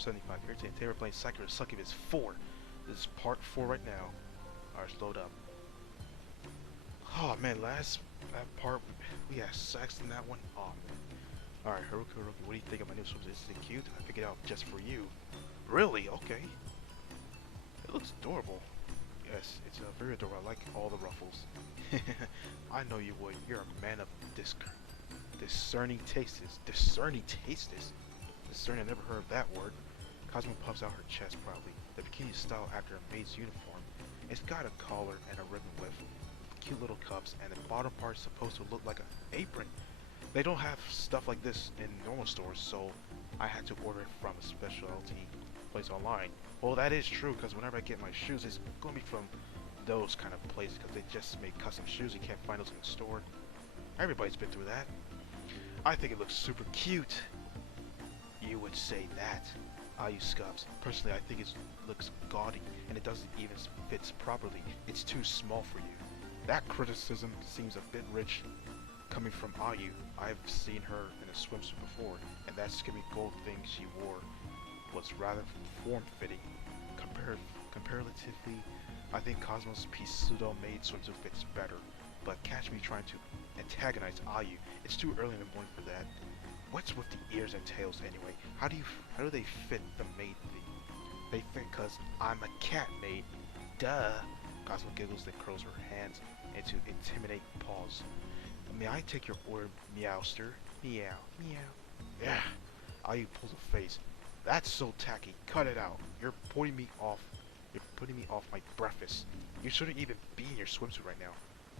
75. Irritating. Today we're playing Sakura Succubus 4. This is part 4 right now. Alright, let's load up. Oh man, last part we had sex in that one. Oh man. Alright, Haruka, what do you think of my new swimsuit? Is it cute? I picked it out just for you. Really? Okay. It looks adorable. Yes, it's very adorable. I like all the ruffles. I know you would. You're a man of discerning tastes. Discerning tastes? Discerning, I never heard of that word. Cosmo puffs out her chest proudly. The bikini is styled after a maid's uniform. It's got a collar and a ribbon with cute little cups, and the bottom part is supposed to look like an apron. They don't have stuff like this in normal stores, so I had to order it from a specialty place online. Well, that is true, because whenever I get my shoes, it's going to be from those kind of places, because they just make custom shoes. You can't find those in the store. Everybody's been through that. I think it looks super cute. You would say that. You scubs. Personally, I think it looks gaudy, and it doesn't even fit properly. It's too small for you. That criticism seems a bit rich coming from Ayu. I've seen her in a swimsuit before, and that skimpy gold thing she wore was rather form-fitting. Comparatively, I think Cosmo's pseudo-made swimsuit fits better, but catch me trying to antagonize Ayu. It's too early in the morning for that. What's with the ears and tails anyway? How do they fit the maid thing? They fit cause I'm a cat maid. Duh. Cosmo giggles, then curls her hands into intimidate paws. May I take your order, Meowster? Meow, meow. Yeah. Ayu pulls a face. That's so tacky. Cut it out. You're putting me off my breakfast. You shouldn't even be in your swimsuit right now.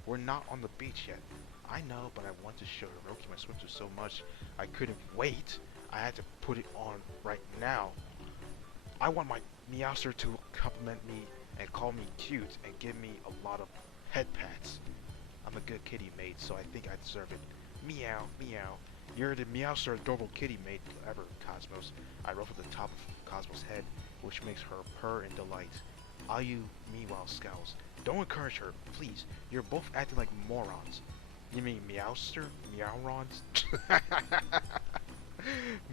We're not on the beach yet. I know, but I want to show Hiroki my swimsuit so much I couldn't wait. I had to put it on right now. I want my Meowster to compliment me and call me cute and give me a lot of head pats. I'm a good kitty maid, so I think I deserve it. Meow, meow. You're the Meowster adorable kitty maid ever, Cosmos. I ruffle the top of Cosmos' head, which makes her purr in delight. Ayu meanwhile scowls. Don't encourage her, please. You're both acting like morons. You mean Meowster? Meowrons?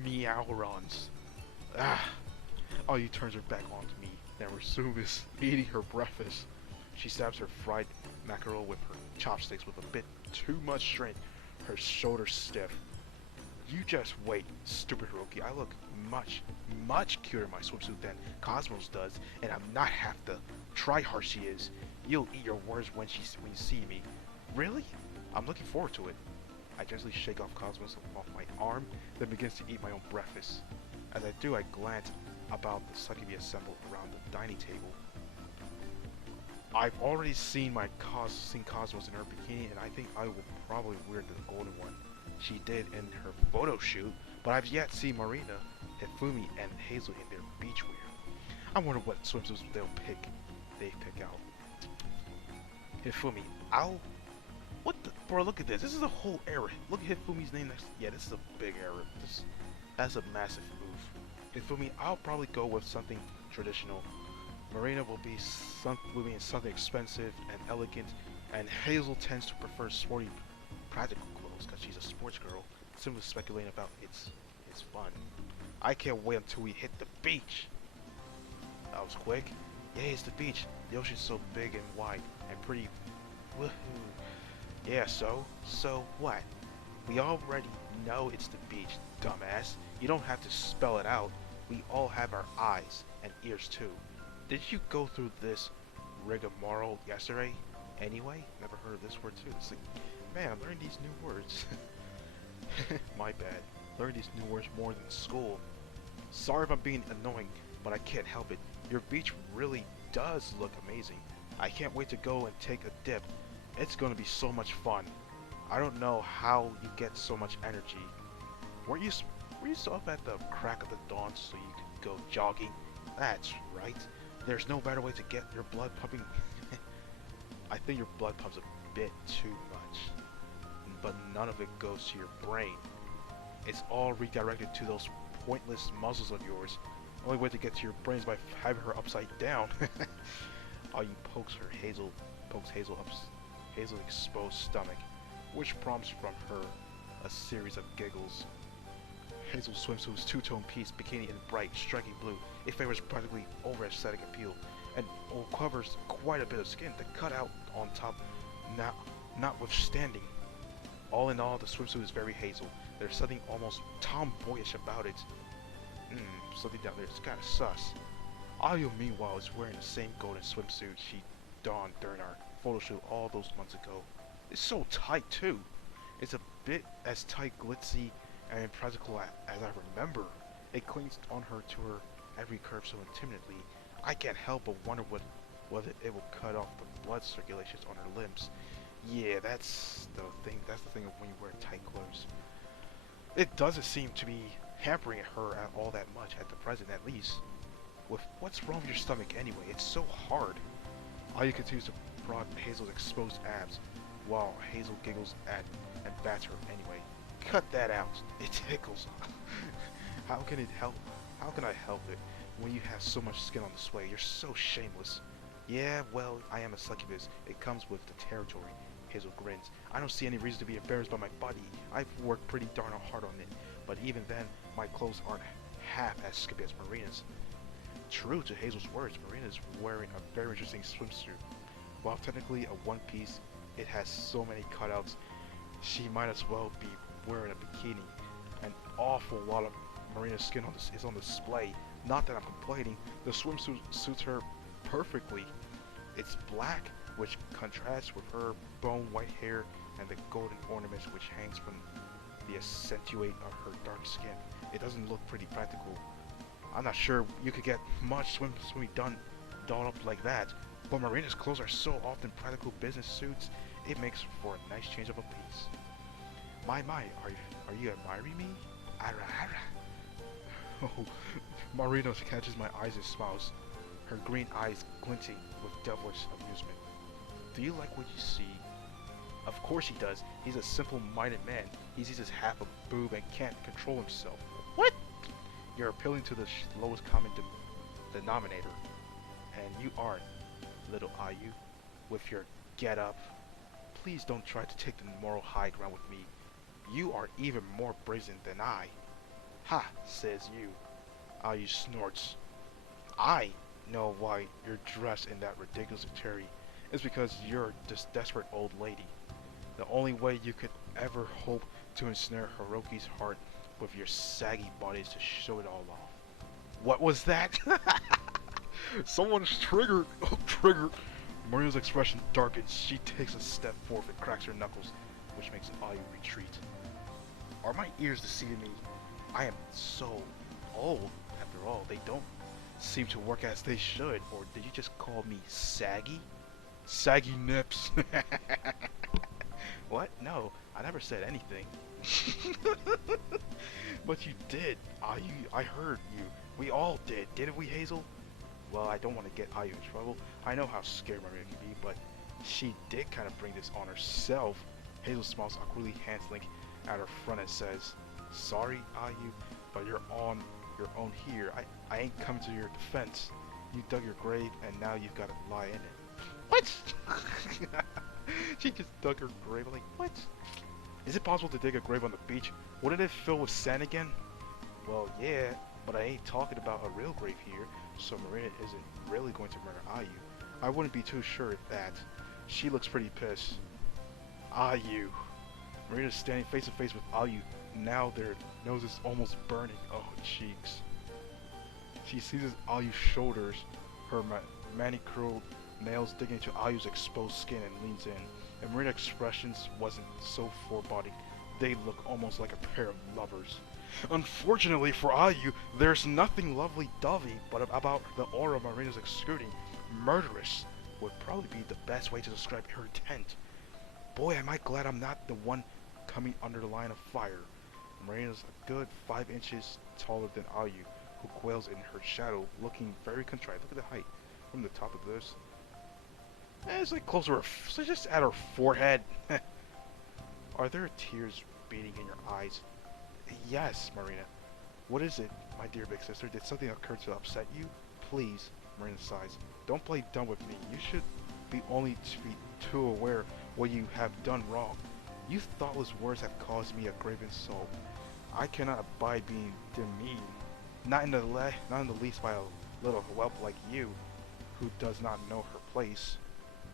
Meowrons. Ah. Ayu turns her back onto me, then resumes eating her breakfast. She stabs her fried mackerel with her chopsticks with a bit too much strength, her shoulders stiff. You just wait, stupid Hiroki. I look much cuter in my swimsuit than Cosmos does, and I'm not half the tryhard she is. You'll eat your words when you see me. Really? I'm looking forward to it. I gently shake off Cosmos off my arm, then begins to eat my own breakfast. As I do, I glance about the succubi assembled around the dining table. I've already seen Cosmos in her bikini, and I think I will probably wear the golden one she did in her photo shoot, but I've yet seen Marina, Hifumi, and Hazel in their beachwear. I wonder what swimsuits they pick out. Hifumi, what the, bro, look at this. This is a whole era. Look at Hifumi's name next. Yeah, this is a big era. That's a massive move. Hifumi, I'll probably go with something traditional. Marina will be in something expensive and elegant, and Hazel tends to prefer sporty, practical clothes because she's a sports girl. Simply speculating about it's fun. I can't wait until we hit the beach. That was quick. Yeah, it's the beach. The ocean's so big and wide and pretty. Woohoo! Yeah, so what? We already know it's the beach, dumbass. You don't have to spell it out. We all have our eyes and ears too. Did you go through this rigmarole yesterday? Anyway, never heard of this word too. It's like, man, I'm learning these new words. My bad. Learn these new words more than school. Sorry if I'm being annoying, but I can't help it. Your beach really does look amazing. I can't wait to go and take a dip. It's gonna be so much fun. I don't know how you get so much energy. Were you still up at the crack of the dawn so you could go jogging? That's right. There's no better way to get your blood pumping. I think your blood pumps a bit too much, but none of it goes to your brain. It's all redirected to those pointless muscles of yours. Only way to get to your brain is by having her upside down. Ayu pokes Hazel's exposed stomach, which prompts from her a series of giggles. Hazel's swimsuit's two-tone piece, bikini in bright, striking blue. It favors practically over aesthetic appeal, and covers quite a bit of skin. The cutout on top, now notwithstanding. All in all, the swimsuit is very Hazel. There's something almost tomboyish about it. Something down there is kinda sus. Ayo, meanwhile, is wearing the same golden swimsuit she donned during our photo shoot all those months ago. It's so tight, too. It's a bit as tight, glitzy, and impractical as I remember. It clings on her to her every curve so intimately. I can't help but wonder whether it will cut off the blood circulations on her limbs. Yeah, that's the thing. That's the thing of when you wear tight clothes. It doesn't seem to be hampering her at all that much at the present, at least. What's wrong with your stomach anyway? It's so hard. Ayu continues to prod Hazel's exposed abs, while Hazel giggles at and bats her anyway. Cut that out. It tickles. How can it help? How can I help it when you have so much skin on display? You're so shameless. Yeah, well, I am a succubus. It comes with the territory. Hazel grins. I don't see any reason to be embarrassed by my body. I've worked pretty darn hard on it. But even then, my clothes aren't half as skimpy as Marina's. True to Hazel's words, Marina is wearing a very interesting swimsuit. While technically a one piece, it has so many cutouts, she might as well be wearing a bikini. An awful lot of Marina's skin is on display. Not that I'm complaining, the swimsuit suits her perfectly. It's black, which contrasts with her bone white hair and the golden ornaments which hangs from the accentuate of her dark skin. It doesn't look pretty practical. I'm not sure you could get much swimming done dolled up like that, but Marina's clothes are so often practical business suits, it makes for a nice change of a piece. My, are you admiring me? Ara, ara. Oh, Marina catches my eyes and smiles, her green eyes glinting with devilish amusement. Do you like what you see? Of course he does. He's a simple-minded man. He sees his half a boob and can't control himself. What? You're appealing to the lowest common denominator. And you aren't, little Ayu, with your get-up. Please don't try to take the moral high ground with me. You are even more brazen than I. Ha, says you. Ayu snorts. I know why you're dressed in that ridiculous terry. It's because you're this desperate old lady. The only way you could ever hope to ensnare Hiroki's heart with your saggy body is to show it all off. What was that? Someone's triggered. Oh, triggered. Marina's expression darkens. She takes a step forward and cracks her knuckles, which makes Ayu retreat. Are my ears deceiving me? I am so old. After all, they don't seem to work as they should. Or did you just call me saggy? Saggy nips. What? No, I never said anything. But you did. I heard you. We all did. Didn't we, Hazel? Well, I don't want to get Ayu in trouble. I know how scared Marina can be, but she did kind of bring this on herself. Hazel smiles awkwardly, hands linked at her front and says, Sorry, Ayu, but you're on your own here. I ain't coming to your defense. You dug your grave, and now you've got to lie in it. What? She just dug her grave. I'm like, what? Is it possible to dig a grave on the beach? Wouldn't it fill with sand again? Well, yeah, but I ain't talking about a real grave here, so Marina isn't really going to murder Ayu. I wouldn't be too sure of that. She looks pretty pissed. Ayu. Marina's standing face to face with Ayu. Now their noses almost burning. Oh, cheeks. She seizes Ayu's shoulders, her manicured nails digging into Ayu's exposed skin, and leans in. And Marina's expressions wasn't so foreboding. They look almost like a pair of lovers. Unfortunately for Ayu, there's nothing lovely-dovey but about the aura Marina's exuding. Murderous would probably be the best way to describe her intent. Boy, am I glad I'm not the one coming under the line of fire. Marina's a good 5 inches taller than Ayu, who quails in her shadow, looking very contrite. Look at the height from the top of this. It's like close to her, so just at her forehead. Are there tears beating in your eyes? Yes, Marina. What is it, my dear big sister? Did something occur to upset you? Please, Marina sighs. Don't play dumb with me. You should be only to be too aware what you have done wrong. You thoughtless words have caused me a grave insult. I cannot abide being demeaned. Not in the least by a little whelp like you, who does not know her place.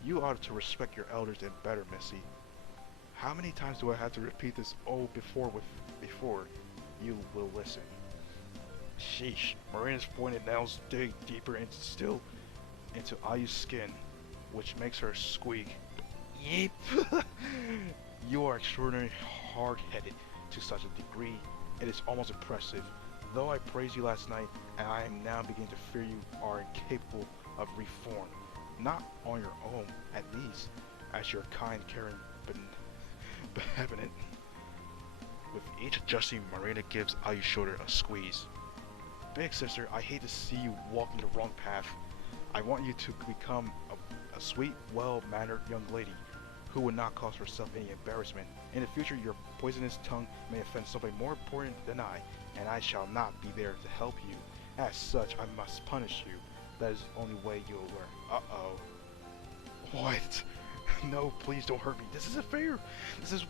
You ought to respect your elders and better, Missy. How many times do I have to repeat this before you will listen? Sheesh, Marina's pointed nails dig deeper into Ayu's skin, which makes her squeak. Yeep! You are extraordinarily hard-headed to such a degree, it is almost impressive. Though I praised you last night, and I am now beginning to fear you are incapable of reform. Not on your own, at least, as your kind, caring, benevolent. With each adjusting, Marina gives Ayu's shoulder a squeeze. Big sister, I hate to see you walking the wrong path. I want you to become a sweet, well-mannered young lady who would not cause herself any embarrassment. In the future, your poisonous tongue may offend somebody more important than I, and I shall not be there to help you. As such, I must punish you. That is the only way you'll learn. Uh-oh. What? No, please don't hurt me. This isn't fair. This is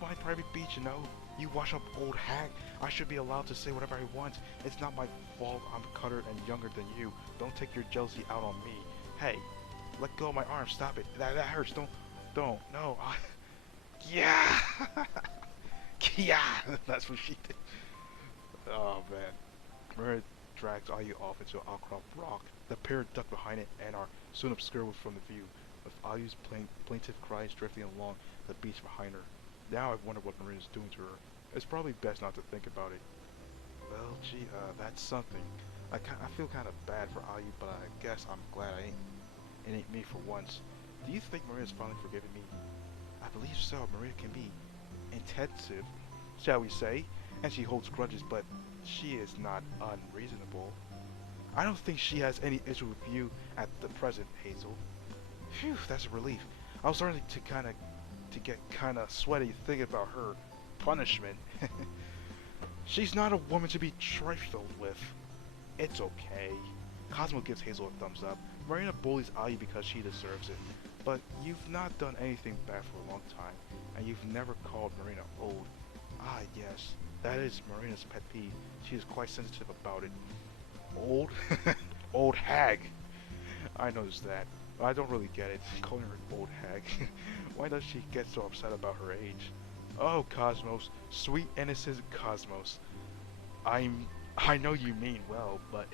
my private beach, you know? You wash up old hag. I should be allowed to say whatever I want. It's not my fault I'm cutter and younger than you. Don't take your jealousy out on me. Hey, let go of my arm. Stop it. That hurts. Don't. No. Yeah. Yeah. That's what she did. Oh, man. Murray drags Ayu off into an outcrop rock. The pair duck behind it and are soon obscured from the view, with Ayu's plaintive cries drifting along the beach behind her. Now I wonder what Marina's doing to her. It's probably best not to think about it. Well, gee, that's something. I feel kind of bad for Ayu, but I guess I'm glad it ain't me for once. Do you think Marina's finally forgiven me? I believe so. Marina can be intensive, shall we say, and she holds grudges, but she is not unreasonable. I don't think she has any issue with you at the present, Hazel. Phew, that's a relief. I was starting to get kind of sweaty thinking about her punishment. She's not a woman to be trifled with. It's okay. Cosmo gives Hazel a thumbs up. Marina bullies Ayu because she deserves it. But you've not done anything bad for a long time, and you've never called Marina old. Ah, yes. That is Marina's pet peeve. She is quite sensitive about it. Old? Old hag. I noticed that. But I don't really get it. Calling her old hag. Why does she get so upset about her age? Oh, Cosmos. Sweet, innocent Cosmos. I know you mean well, but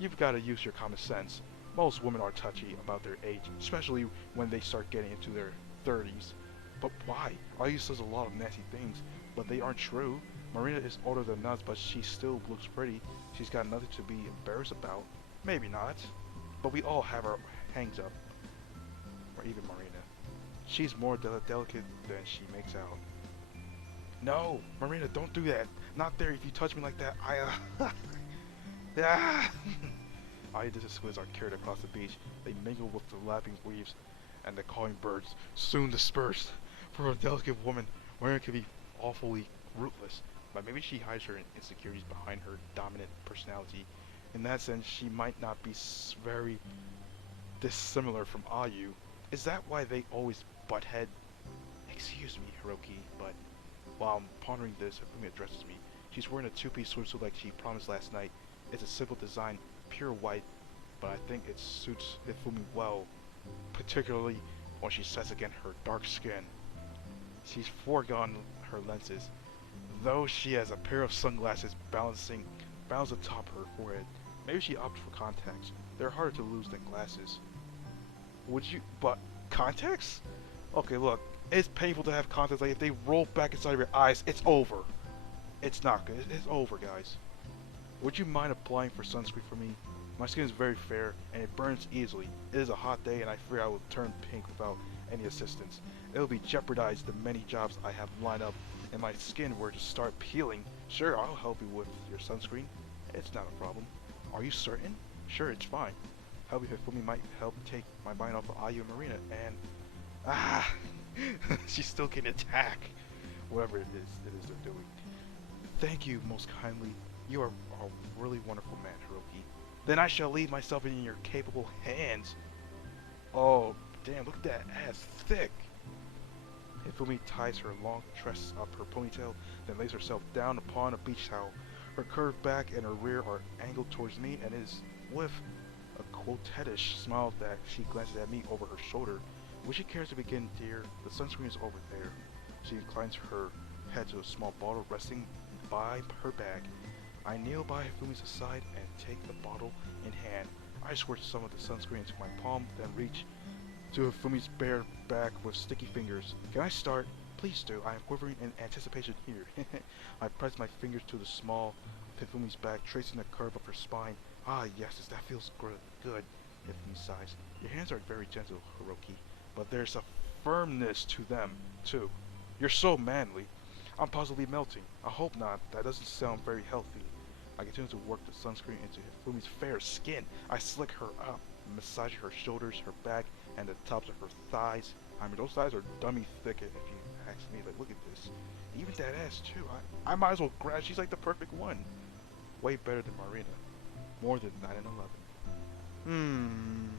you've got to use your common sense. Most women are touchy about their age, especially when they start getting into their 30s. But why? Ayu says a lot of nasty things, but they aren't true. Marina is older than us, but she still looks pretty. She's got nothing to be embarrassed about. Maybe not. But we all have our hangs up. Or even Marina. She's more delicate than she makes out. No, Marina, don't do that. Not there. If you touch me like that, Ah! Ayu and squids are carried across the beach. They mingle with the lapping waves and the calling birds, soon dispersed. For a delicate woman, Marina can be awfully ruthless, but maybe she hides her insecurities behind her dominant personality. In that sense, she might not be very dissimilar from Ayu. Is that why they always butt head? Excuse me, Hiroki, but while I'm pondering this, Hifumi addresses me. She's wearing a two-piece swimsuit like she promised last night. It's a simple design, pure white, but I think it suits Hifumi well, particularly when she sets against her dark skin. She's foregone her lenses, though she has a pair of sunglasses balanced atop her forehead. Maybe she opted for contacts. They're harder to lose than glasses. But contacts? Okay, look, it's painful to have contacts. Like if they roll back inside of your eyes, it's over. It's not good. It's over, guys. Would you mind applying for sunscreen for me? My skin is very fair and it burns easily. It is a hot day and I fear I will turn pink without any assistance. It will be jeopardize the many jobs I have lined up and my skin were to start peeling. Sure, I'll help you with your sunscreen. It's not a problem. Are you certain? Sure, it's fine. Help you Hifumi might help take my mind off of Ayu and Marina and she still can attack. Whatever it is they're doing. Thank you most kindly. You are a really wonderful man, Hiroki. Then I shall leave myself in your capable hands. Oh, damn, look at that ass thick. Hifumi ties her long tress up her ponytail, then lays herself down upon a beach towel. Her curved back and her rear are angled towards me, and it is with a coquettish smile that she glances at me over her shoulder. Would she care to begin, dear? The sunscreen is over there. She inclines her head to a small bottle resting by her bag. I kneel by Hifumi's side and take the bottle in hand. I squirt some of the sunscreen into my palm, then reach to Hifumi's bare back with sticky fingers. Can I start? Please do. I am quivering in anticipation here. I press my fingers to the small of Hifumi's back, tracing the curve of her spine. Ah, yes, that feels good. Hifumi sighs. Your hands are very gentle, Hiroki, but there's a firmness to them, too. You're so manly. I'm positively melting. I hope not. That doesn't sound very healthy. I continue to work the sunscreen into Hifumi's fair skin. I slick her up, massaging her shoulders, her back, and the tops of her thighs. I mean, those thighs are dummy thick if you ask me. Like, look at this. Even that ass, too. I might as well grab. She's like the perfect one. Way better than Marina. More than 9 and 11.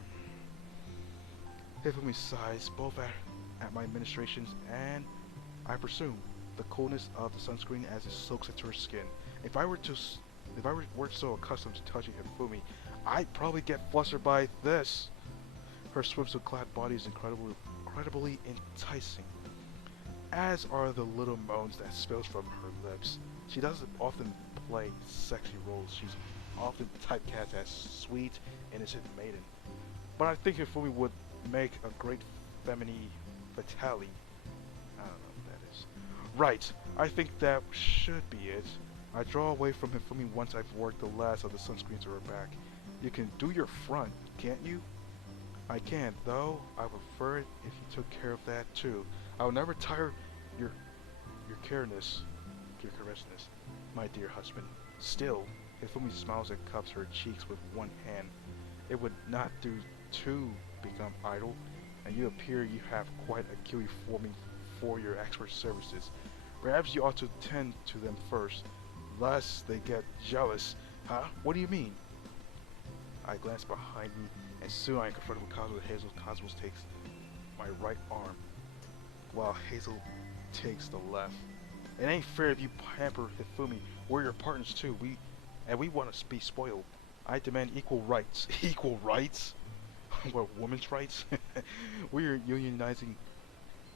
Hifumi sighs, both at my administrations and, I presume, the coolness of the sunscreen as it soaks into her skin. If I weren't so accustomed to touching Hifumi, I'd probably get flustered by this. Her swimsuit-clad body is incredibly enticing, as are the little moans that spills from her lips. She doesn't often play sexy roles. She's often typecast as sweet, innocent maiden. But I think Hifumi would make a great feminine fatale. I don't know what that is. Right, I think that should be it. I draw away from Hifumi once I've worked the last of the sunscreen to her back. You can do your front, can't you? I can, though I would prefer it if you took care of that too. I will never tire your careness, your caressness, my dear husband. Still, Hifumi smiles and cups her cheeks with one hand. It would not do to become idle, and you appear you have quite a acuity forming for your expert services. Perhaps you ought to tend to them first, lest they get jealous. Huh? What do you mean? I glance behind me, and soon I am confronted with Cosmos. Hazel Cosmos takes my right arm, while Hazel takes the left. It ain't fair if you pamper Hifumi. We're your partners too. We want to be spoiled. I demand equal rights. Equal rights? What, women's rights? We are unionizing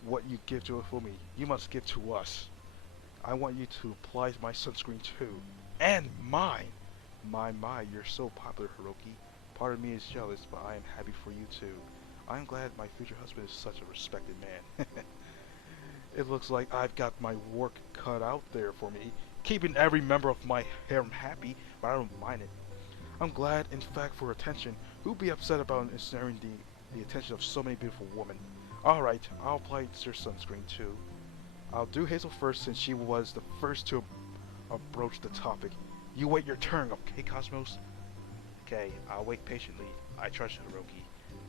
what you give to Hifumi. You must give to us. I want you to apply my sunscreen too. And mine! My, you're so popular, Hiroki. Part of me is jealous, but I am happy for you too. I'm glad my future husband is such a respected man. It looks like I've got my work cut out there for me, keeping every member of my harem happy, but I don't mind it. I'm glad, in fact, for attention. Who'd be upset about ensnaring the attention of so many beautiful women? Alright, I'll apply your sunscreen too. I'll do Hazel first since she was the first to broach the topic. You wait your turn, okay, Cosmos? Okay, I'll wait patiently. I trust you, Hiroki.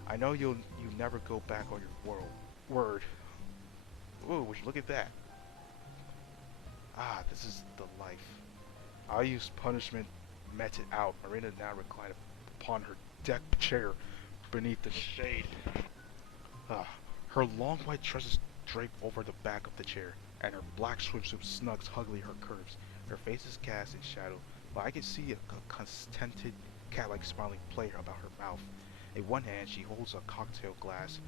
I know you never go back on your word. Ooh, would you look at that? Ah, this is the life. I'll use punishment meted out. Marina now reclined upon her deck chair beneath the shade. Her long white tresses drape over the back of the chair, and her black swimsuit snugs hugging her curves. Her face is cast in shadow, but I can see a contented, cat-like smiling play about her mouth. In one hand, she holds a cocktail glass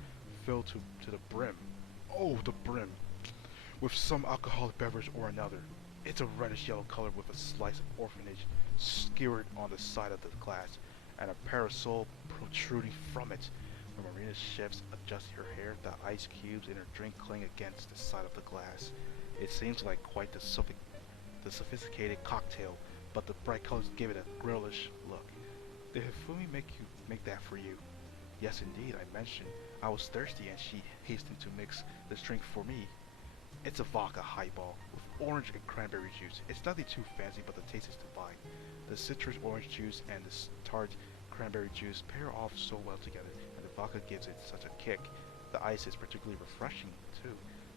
filled to the brim. Oh, the brim! With some alcoholic beverage or another. It's a reddish-yellow color with a slice of orphanage skewered on the side of the glass, and a parasol protruding from it. When Marina shifts, adjusting her hair, the ice cubes in her drink cling against the side of the glass. It seems like quite the sophisticated cocktail, but the bright colors give it a girlish look. Did Hifumi make that for you? Yes, indeed, I mentioned. I was thirsty and she hastened to mix this drink for me. It's a vodka highball with orange and cranberry juice. It's nothing too fancy, but the taste is divine. The citrus orange juice and the tart cranberry juice pair off so well together, and the vodka gives it such a kick. The ice is particularly refreshing, too.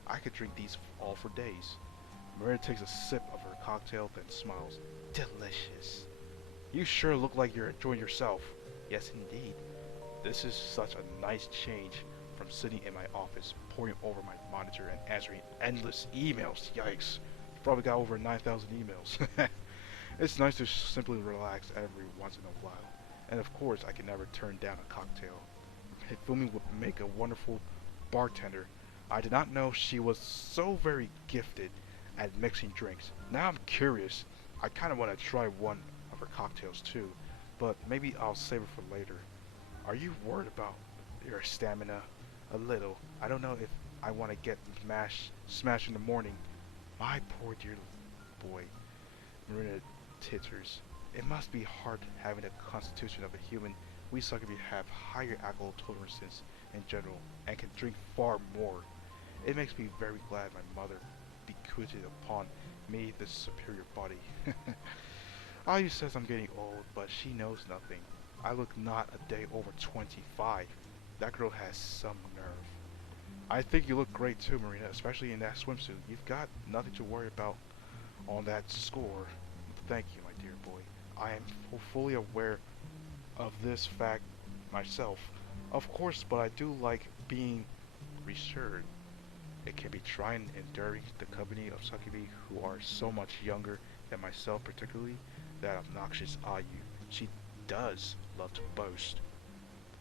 I could drink these all for days. Marina takes a sip of her cocktail, then smiles. Delicious. You sure look like you're enjoying yourself. Yes, indeed. This is such a nice change from sitting in my office, poring over my monitor and answering endless emails. Yikes. Probably got over 9,000 emails. It's nice to simply relax every once in a while. And of course, I can never turn down a cocktail. Hifumi would make a wonderful bartender. I did not know she was so very gifted at mixing drinks. Now I'm curious. I kind of want to try one of her cocktails too, but maybe I'll save it for later. Are you worried about your stamina? A little. I don't know if I want to get smashed in the morning. My poor dear boy. Marina titters. It must be hard having the constitution of a human. We Succubus have higher alcohol tolerances in general and can drink far more. It makes me very glad my mother bequeathed upon me this superior body. Ayu says I'm getting old, but she knows nothing. I look not a day over 25. That girl has some nerve. I think you look great too, Marina, especially in that swimsuit. You've got nothing to worry about on that score. Thank you, my dear boy. I am fully aware of this fact myself. Of course, but I do like being reassured. It can be trying enduring the company of Succubi who are so much younger than myself, particularly that obnoxious Ayu. She does love to boast.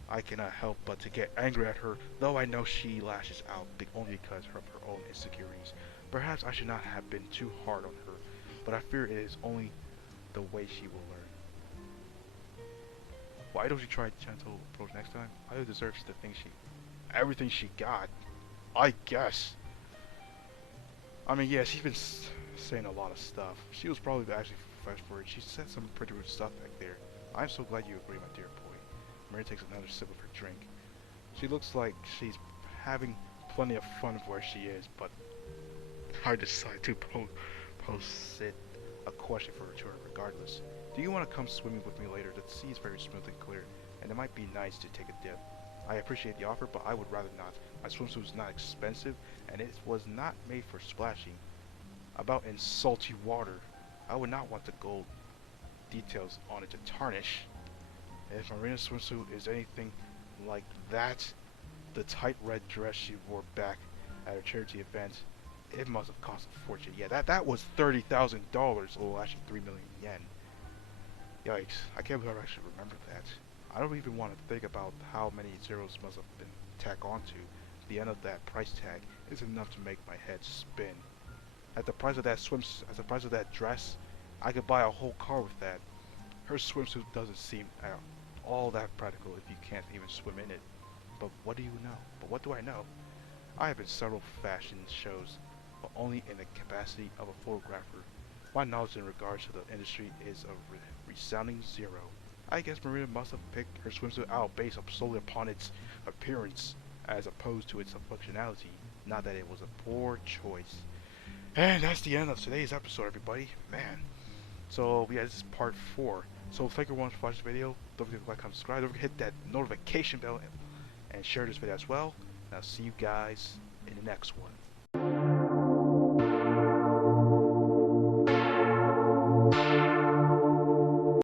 I cannot help but to get angry at her, though I know she lashes out only because of her own insecurities. Perhaps I should not have been too hard on her, but I fear it is only the way she will learn. Why don't you try gentle approach next time? Ayu deserves everything she got. I guess. I mean, yeah, she's been saying a lot of stuff. She was probably actually fresh for it. She said some pretty rude stuff back there. I'm so glad you agree, my dear boy. Mary takes another sip of her drink. She looks like she's having plenty of fun where she is, but I decide to posit a question to her regardless. Do you want to come swimming with me later? The sea is very smooth and clear, and it might be nice to take a dip. I appreciate the offer, but I would rather not. My swimsuit is not expensive, and it was not made for splashing about in salty water. I would not want the gold details on it to tarnish. If Marina's swimsuit is anything like that, the tight red dress she wore back at her charity event, it must have cost a fortune. Yeah, that was $30,000. Oh, actually 3 million yen. Yikes! I can't believe I actually remember that. I don't even want to think about how many zeros must have been tacked onto. The end of that price tag is enough to make my head spin. At the price of that dress, I could buy a whole car with that. Her swimsuit doesn't seem all that practical if you can't even swim in it. But what do you know? But what do I know? I have been several fashion shows, but only in the capacity of a photographer. My knowledge in regards to the industry is a resounding zero. I guess Marina must have picked her swimsuit out based solely upon its appearance, as opposed to its functionality. Not that it was a poor choice. And that's the end of today's episode, everybody. Man. So, yeah, this is part 4. So, thank you everyone for watching the video. Don't forget to like, comment, subscribe. Don't forget to hit that notification bell and share this video as well. And I'll see you guys in the next one.